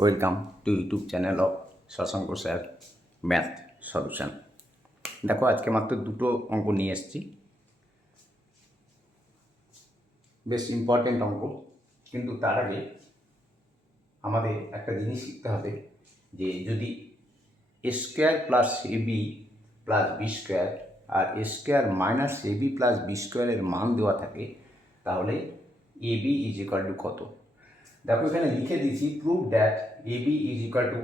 Welcome to YouTube channel of Shashank sir math solution. দেখো আজকে মাত্র দুটো অঙ্ক নিয়ে এসেছি, বেশ ইম্পর্টেন্ট অঙ্ক। কিন্তু তার আগে আমাদের একটা জিনিস শিখতে হবে যে যদি A square plus AB plus B square আর A square minus AB plus B স্কোয়ারের মান দেওয়া থাকে, তাহলে এবি ইজ ইকুয়াল টু কত। দেখো এখানে লিখে দিয়েছি, prove that AB is equal to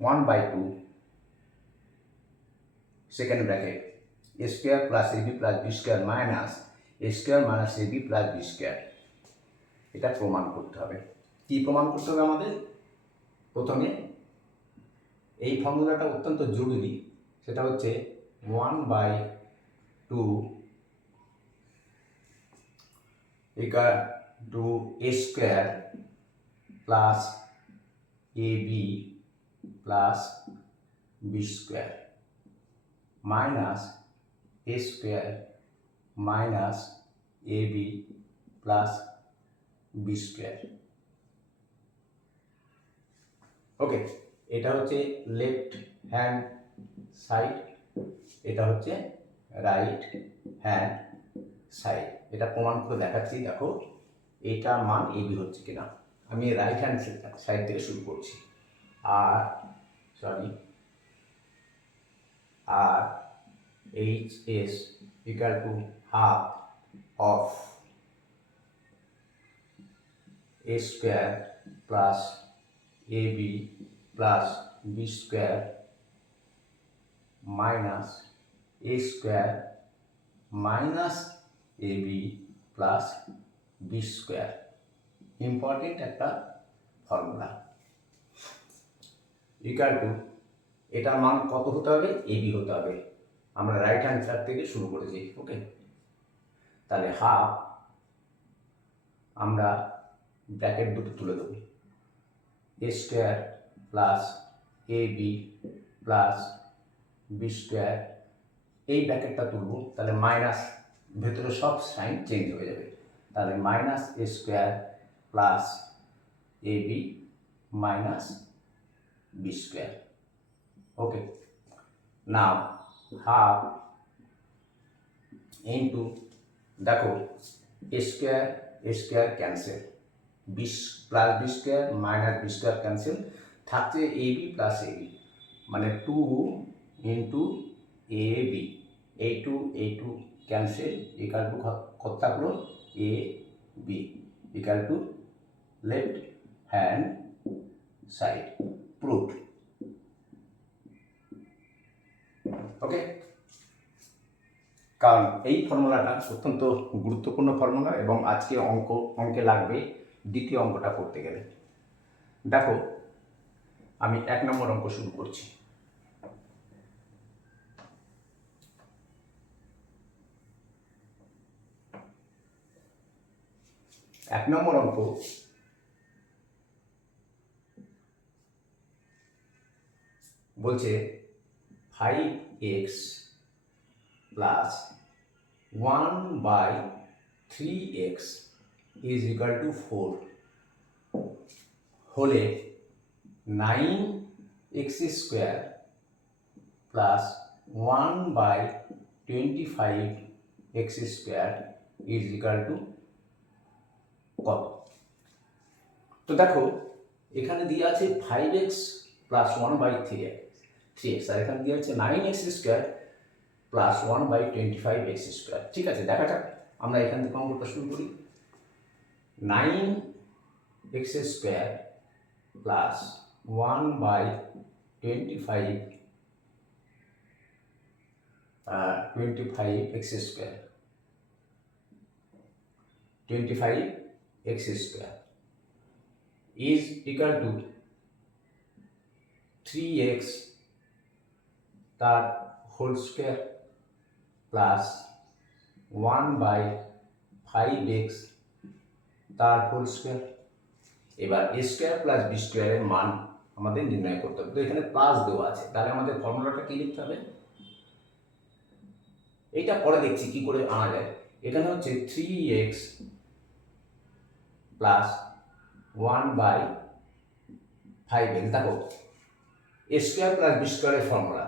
1/2 second bracket A square plus AB plus B square minus A square minus AB plus B square. এটা প্রমাণ করতে হবে। কি প্রমাণ করতে হবে আমাদের? প্রথমে এই ফর্মুলাটা অত্যন্ত জরুরি, সেটা হচ্ছে 1/2 equal to A square plus AB plus B square minus A square minus AB plus B square. Okay, এটা হচ্ছে লেফট হ্যান্ড সাইড, এটা হচ্ছে রাইট হ্যান্ড সাইড। এটা প্রমাণ করে দেখাচ্ছি। দেখো এটা মান এবি হচ্ছে কিনা। আমি রাইট হ্যান্ড সাইড থেকে শুরু করছি। R H S equal to half of A square plus AB plus B square minus A square minus AB plus B square. Important একটা ফর্মুলা। ইকুয়াল টু এটার মান কত হতে হবে? এবি হতে হবে। আমরা রাইট হ্যান্ড সাইড থেকে শুরু করেছি। ওকে, তাহলে হাফ, আমরা ব্র্যাকেট দুটো তুলে দেবো, A square plus AB plus B square. এই ব্র্যাকেটটা তুলব, তাহলে মাইনাস, ভেতরে সব সাইন চেঞ্জ হয়ে যাবে। তাহলে minus A square plus AB minus B square. Okay, now half into, দেখো A square cancel, B plus B square minus B square cancel, থাকছে এবি প্লাস এবি, মানে 2 ইন্টু এবি। এই two cancel, equal to কত থাকলো? A B equal to left hand side. Proof. Okay, কারণ এই ফর্মুলাটা অত্যন্ত গুরুত্বপূর্ণ ফর্মুলা এবং আজকে অঙ্কে লাগবে দ্বিতীয় অঙ্কটা করতে গেলে। দেখো আমি 1 নম্বর অঙ্ক শুরু করছি। এক নম্বর অঙ্ক বলছে 5x plus 1/3x is equal two 4 হলে 9x square plus 1/25x square is equal to কত? তো দেখো এখানে দিয়ে আছে 5x প্লাস 1/3x, আর এখানে দিয়ে আছে 9x square plus 1/25x square. ঠিক আছে, দেখা যাক। আমরা এখান থেকে অঙ্কটা শুরু করি। 9x square plus 1/25x square, 25x square is equal to 3x তার হোল স্কোয়ার প্লাস 1/5x তার হোল স্কোয়ার। এবার এ স্কোয়ার প্লাস বি স্কোয়ারের মান আমাদের নির্ণয় করতে হবে। তো এখানে প্লাস দেওয়া আছে, তাহলে আমাদের ফর্মুলাটা কি লিখতে হবে? এইটা পরে দেখছি কি করে আনা যায়। এখানে হচ্ছে 3x প্লাস 1/5 5x। দেখো এ স্কোয়ার প্লাস বি স্কোয়ারের ফর্মুলা,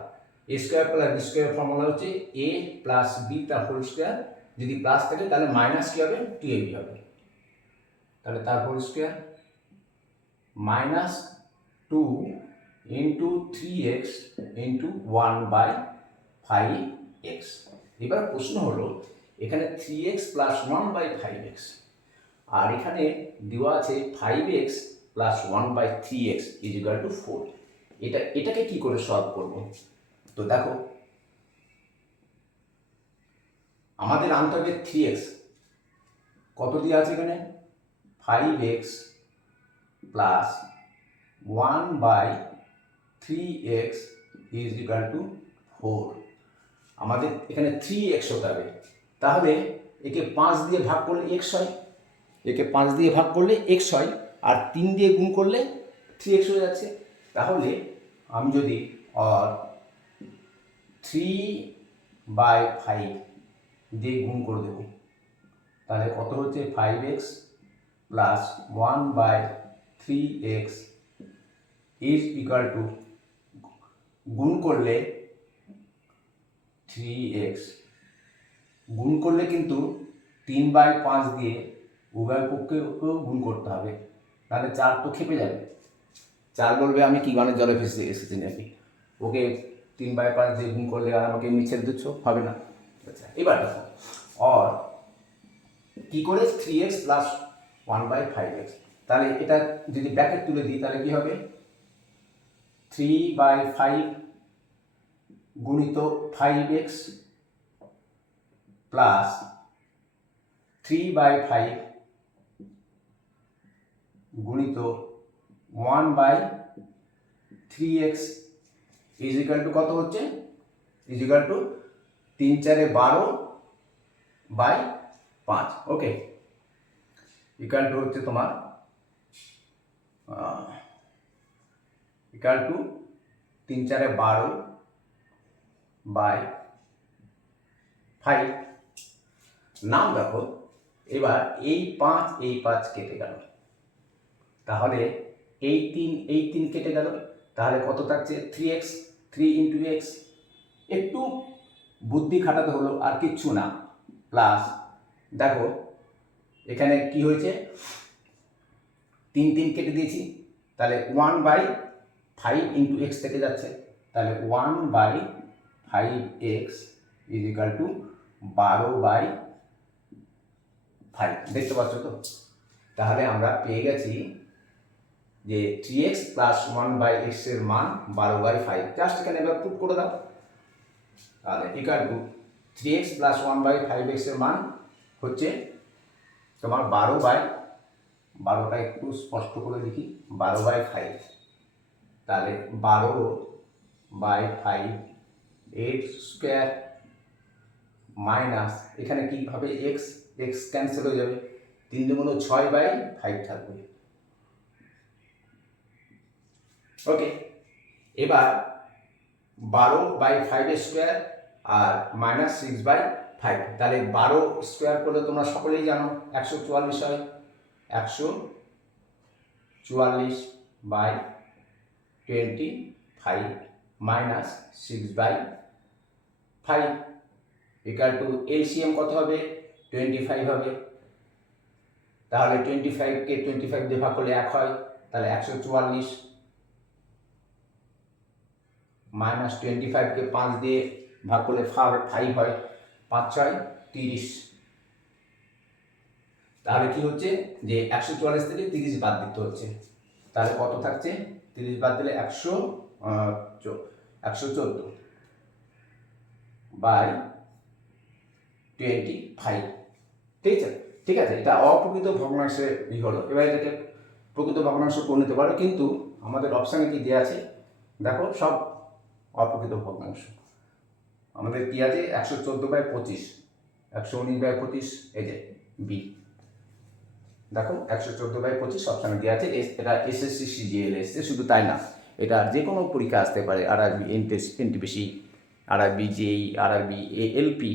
এ স্কোয়ার প্লাস বি স্কোয়ারের ফর্মুলা হচ্ছে এ প্লাস বি তার হোল স্কোয়ার, যদি প্লাস থাকে তাহলে মাইনাস কী হবে, 2ab হবে, তাহলে তার whole square minus 2 into 3x into 1/5x। এবার প্রশ্ন হলো এখানে 3x প্লাস 1/5x আর এখানে দেওয়া আছে 5x plus 1/3x is equal two 4। এটাকে কি করে সলভ করব? তো দেখো আমাদের আনতে হবে 3x, কত দিয়ে আছে এখানে 5x plus 1/3x is equal two 4। আমাদের এখানে 3x হতে হবে, তাহলে একে 5 দিয়ে ভাগ করলে x হয়, একে 5 দিয়ে ভাগ করলে x হয়, আর 3 দিয়ে গুণ করলে 3x হয়ে যাচ্ছে। তাহলে আমি যদি 3/5 দিয়ে গুণ করে দেবো, তাহলে কত হচ্ছে 5x plus 1/3x is equal two, গুণ করলে 3x, গুণ করলে কিন্তু 3/5 দিয়ে উভয় পক্ষকেও গুণ করতে হবে, তাহলে 4 তো খেপে যাবে, 4 বলবে আমি কি গানের জলে ফেসে এসেছি নাকি, ওকে 3/5 দিয়ে গুণ করলে আর আমাকে এমনি ছেড়ে দিচ্ছ, হবে না। আচ্ছা এবার দেখো আর কি করে 3x প্লাস 1/5x, তাহলে এটা যদি ব্র্যাকেট তুলে দিই তাহলে কি হবে 3/5 গুণিত 5x প্লাস 3/5 গুণিত 1/3x ইজ ইকুয়াল টু কত হচ্ছে, is equal two 3 4 12/5। Okay, equal to হচ্ছে তোমার ইকুয়াল টু 3 4 12/5। নাম দেখো এবার এই 5 কেটে গেল, তাহলে এই 3 কেটে গেল, তাহলে কত থাকছে 3x, 3 ইন্টু x, একটু বুদ্ধি খাটাতে হলো আর কিচ্ছু না, প্লাস দেখো এখানে কি হয়েছে 3 কেটে দিয়েছি, তাহলে 1/5 ইন্টু x থেকে যাচ্ছে, তাহলে 1/5x ইজ ইকুয়াল টু 12/5। দেখতে পাচ্ছ তো? তাহলে আমরা পেয়ে গেছি যে 3x প্লাস 1/x এর মান 12/5। জাস্ট এখানে এবার পুট করে দাও, তাহলে equal to 3x plus 1/5x এর মান হচ্ছে তোমার 12/12টা একটু স্পষ্ট করে লিখি 12/5, তাহলে 12/5 8 স্কোয়ার মাইনাস এখানে কীভাবে x ক্যান্সেল হয়ে যাবে, 3 দুগুণ 6/5 থাকবে। ওকে, এবার 12/5 স্কোয়ার আর মাইনাস 6/5, তাহলে 12 স্কোয়ার করলে তোমরা সকলেই জানো 144 হয়, 144/25 মাইনাস 6/5 ইকুয়াল টু এলসিএম কত হবে 25 হবে, তাহলে 25কে 25 দিয়ে ভাগ করলে 1 হয়, তাহলে 144 মাইনাস 25কে 5 দিয়ে ভাগ করলে 5 হয়, 5 6 30। তাহলে কি হচ্ছে যে 144 থেকে 30 বাদ দিতে হচ্ছে, তাহলে কত থাকছে 30 বাদ দিলে 114/25। ঠিক আছে, এটা অপ্রকৃত ভগ্নাংশে হলো। এবার এটাকে প্রকৃত ভগ্নাংশ করে নিতে পারো, কিন্তু আমাদের অপশানে কি দেওয়া আছে দেখো, সব অপ্রকৃত ভগ্নাংশ। আমাদের কি আছে 114/25, 119/25, এই যে বি দেখো 114/25 অপশানে দেওয়া আছে। এটা এসএসসি সিজিএল এসছে, শুধু তাই না, এটা যে কোনো পরীক্ষা আসতে পারে, RRB, NTPC, RRB JE, RRB LP,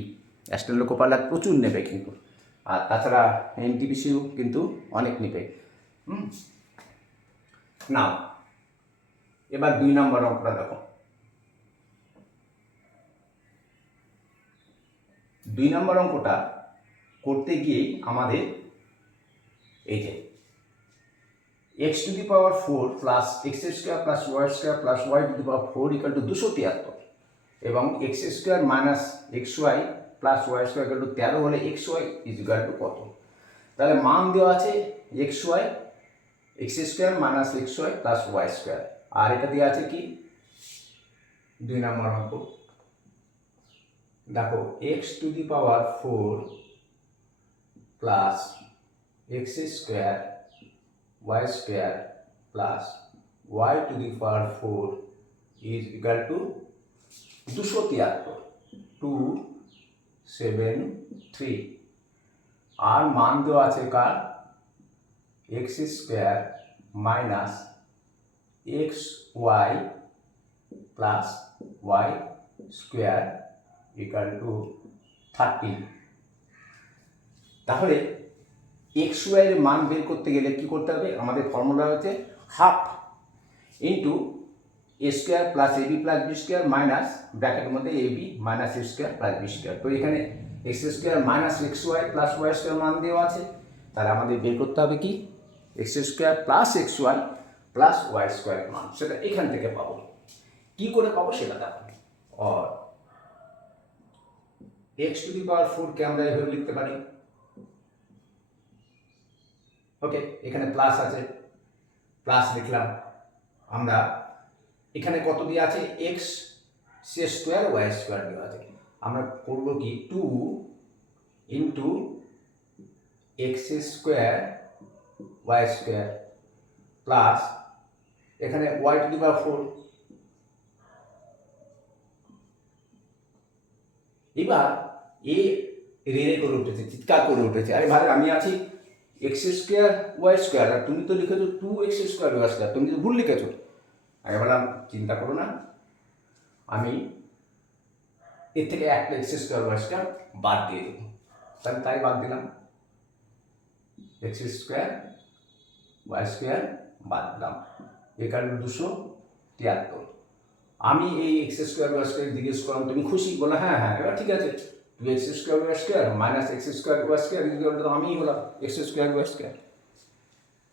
অ্যাস্ট্রাল লোকো পাইলট প্রচুর নেবে কিন্তু, আর তাছাড়া এনটিপিসিও কিন্তু অনেক নেবে। নাও এবার 2 নম্বর অঙ্কটা দেখো। 2 নম্বর অঙ্কটা করতে গিয়েই আমাদের এই যে x to the power 4 plus X square plus Y square plus Y to the power 4 equal to 273 এবং X square minus X Y plus Y square equal to 13 হলে X Y is equal to কত? তাহলে মান দেওয়া আছে X Y X square minus X Y plus Y square, আর এটা দেওয়া আছে কি 2 নম্বর অঙ্ক। দেখো X to the power 4 plus X square Y square plus Y to the power 4 is equal to 273 273, আর মান দেওয়া আছে কার X square minus X Y plus Y square equal to 13। তাহলে এক্স ওয়াইয়ের মান বের করতে গেলে কি করতে হবে? আমাদের ফর্মুলা হচ্ছে half into A square plus A B plus B square minus ব্র্যাকেটের মধ্যে A B minus A square plus B square. তো এখানে X square minus X Y plus Y square মান দেওয়া আছে, তাহলে আমাদের বের করতে হবে কি X square plus X Y plus Y square মান, সেটা এখান থেকে পাবো। কি করে পাবো সেটা দেখো। আর এক্স টু দি পাওয়ার 4 কে আমরা এভাবে লিখতে পারি, ওকে, এখানে প্লাস আছে প্লাস লিখলাম আমরা। এখানে কত দিয়ে আছে X C square Y square দেওয়া আছে, আমরা করবো কি 2 into X square Y square plus এখানে ওয়াই টু দি পাওয়ার 4। এবার এ রে করে উঠেছে, চিৎকার করে উঠেছে, আরে ভাই আমি আছি এক্স স্কোয়ার ওয়াই স্কোয়ার আর তুমি তো লিখেছো 2x স্কোয়ার ওয়াই স্কোয়ার, তুমি তো ভুল লিখেছো। আগে বললাম চিন্তা করো না, আমি এর থেকে একটা এক্স স্কোয়ার ওয়াই স্কোয়ার বাদ দিয়ে দেবো, তাহলে তাই বাদ দিলাম, এক্স স্কোয়ার ওয়াই স্কোয়ার বাদ দিলাম, এই কারণে 273। আমি এই এক্স স্কোয়ার ওয়াই স্কোয়ার জিজ্ঞেস করলাম, তুমি খুশি? বলো হ্যাঁ হ্যাঁ, এবার ঠিক আছে 2x square Y square minus X square Y square তো আমি হলাম এক্স স্কোয়ার ওয়াই স্কোয়ার।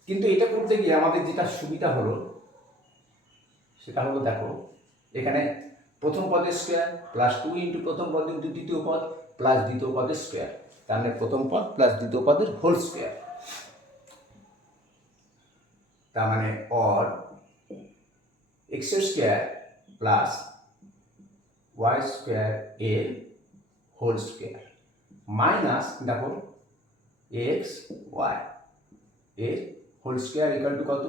কিন্তু এটা করতে গিয়ে আমাদের যেটা সুবিধা হলো সেটা হলো দেখো এখানে প্রথম পদের স্কোয়ার প্লাস 2 ইন্টু প্রথম পদ ইন্টু দ্বিতীয় পদ প্লাস দ্বিতীয় পদের স্কোয়ার, তার মানে প্রথম পদ প্লাস দ্বিতীয় পদের হোল স্কোয়ার, তার মানে or X square plus Y square এর হোল স্কোয়ার মাইনাস দেখো এক্স ওয়াই এর হোল স্কোয়ার ইকুয়াল টু কত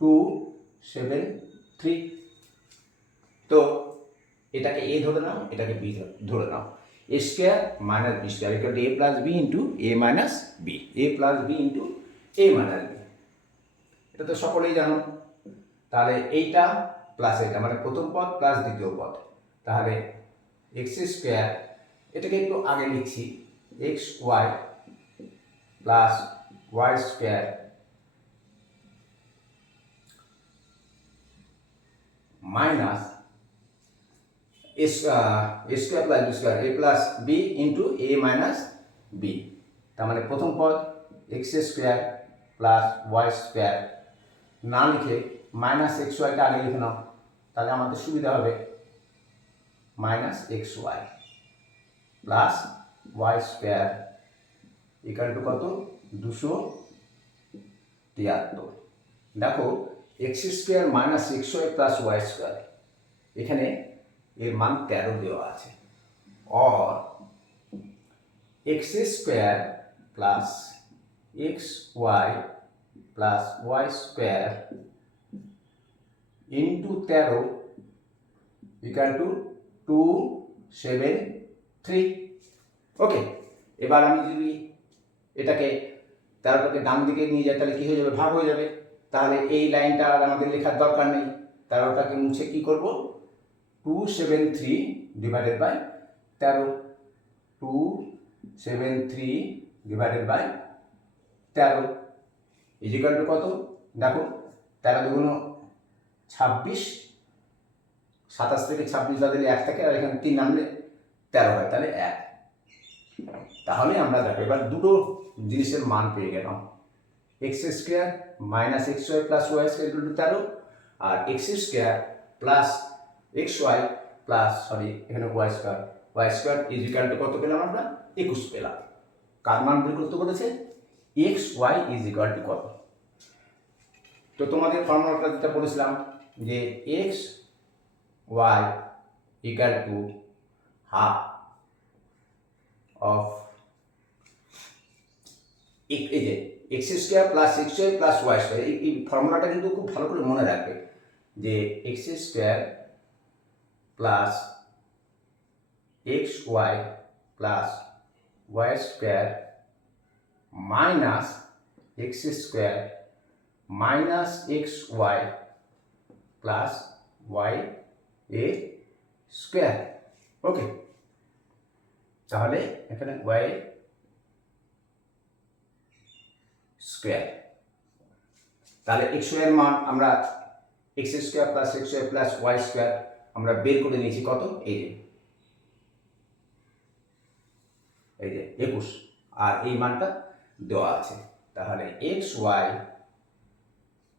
273। তো এটাকে এ ধরে নাও, এটাকে বি ধরে নাও, A square minus B square equal to A plus B into A minus B, A plus B into A minus B, এটা তো সকলেই জানো। তাহলে এইটা প্লাস এটা মানে প্রথম পদ প্লাস দ্বিতীয় পদ, তাহলে এক্স স্কোয়ার, এটাকে একটু আগে লিখছি, X Y plus Y square minus A square plus B square A plus B into A minus B, তার মানে প্রথম পদ X square plus Y square না লিখে মাইনাস এক্স ওয়াইটা আগে লিখে নাও, তাহলে আমাদের সুবিধা হবে minus X Y plus Y square equal to কত 273। দেখো X square minus X Y plus Y square, এখানে এর মান 13 দেওয়া আছে, or X square plus X Y plus Y square into 13 equal to 273। Okay, এবার আমি যদি এটাকে 13টাকে ডান দিকে নিয়ে যাই তাহলে কী হয়ে যাবে? ভাগ হয়ে যাবে, তাহলে এই লাইনটা আর আমাদের লেখার দরকার নেই, 13টাকে মুছে কী করবো 273 divided by 13, 273 divided by 13 is equal to কত? দেখো 13 দুগুণ 26, 27 থেকে 26 বাদ দিলে 1 থাকে, আর এখানে 3 নামলে 13 হয়, তাহলে 1। তাহলে আমরা দেখো এবার দুটো জিনিসের মান পেয়ে গেলাম, X square minus X Y plus Y square equal to 13, আর X square plus X Y plus এখানে Y square is equal to কত পেলাম আমরা? 21 পেলাম। কার মান বের করতে বলেছে? X Y is equal to কত? তো তোমাদের ফর্মুলাটা যেটা বলেছিলাম যে X Y equal to half of এই যে X square plus X Y plus Y square, এই ফর্মুলাটা কিন্তু খুব ভালো করে মনে রাখবে যে X square plus X Y plus Y square minus X square minus X Y plus Y এ স্কোয়ার। ওকে, তাহলে এখানে ওয়াই স্কোয়ার, তাহলে এক্স ওয়াই এর মান আমরা x square plus X Y plus Y square আমরা বের করে নিয়েছি কত? এই যে 21, আর এই মানটা দেওয়া আছে। তাহলে X Y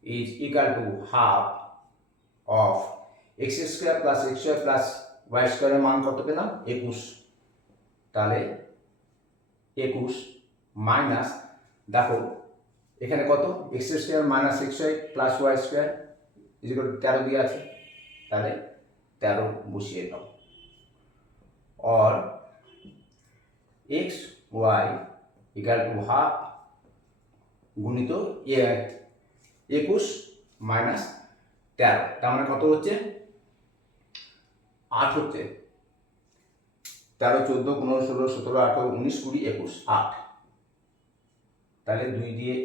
is equal to half of X square plus X Y plus Y স্কোয়ারের মান কত পেলাম? 21। তাহলে 21 মাইনাস, দেখো এখানে কত? X square minus X Y plus Y square is equal to 13 দিয়ে আছে, তাহলে 13 বসিয়ে দাও। और X Y equal to half गुणित 21 माइनस 13, তার মানে কত হচ্ছে? 8 হচ্ছে। 13, 14, 15, 16, 17, 18, 19, 20, 21, 8। তাহলে 2 দিয়ে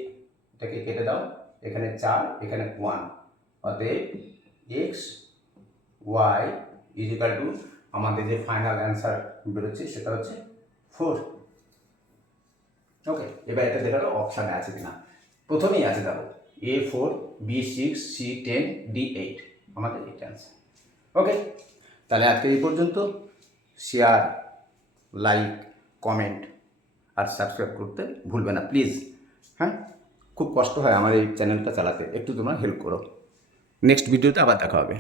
এটাকে কেটে দাও, এখানে 4, এখানে 1, অতএব X Y is equal to আমাদের যে ফাইনাল অ্যান্সার বেরোচ্ছে সেটা হচ্ছে 4। ওকে, এবার এটা দেখালো অপশানে আছে কিনা। প্রথমেই আছে, দেখো A4, B6, C10, D8 আমাদের এটা অ্যান্সার। ওকে, তাহলে আজকে এই পর্যন্ত। শেয়ার, লাইক, কমেন্ট আর সাবস্ক্রাইব করতে ভুলবে না প্লিজ। হ্যাঁ, খুব কষ্ট হয় আমার এই চ্যানেলটা চালাতে, একটু তোমরা হেল্প করো। নেক্সট ভিডিওতে আবার দেখা হবে।